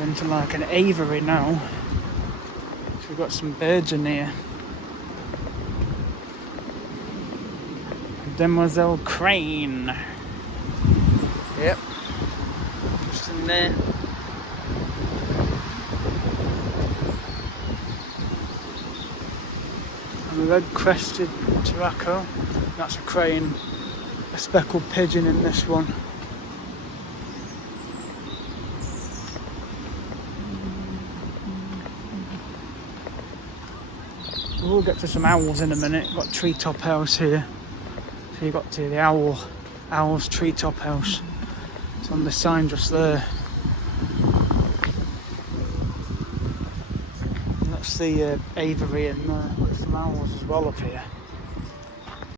We're into like an aviary now. So we've got some birds in here. Demoiselle crane. Yep. Just in there. And a red-crested turaco. That's a crane. A speckled pigeon in this one. We'll get to some owls in a minute. Got a treetop house here. So you got to the owl's treetop house. It's on the sign just there. And that's the aviary, and some owls as well up here.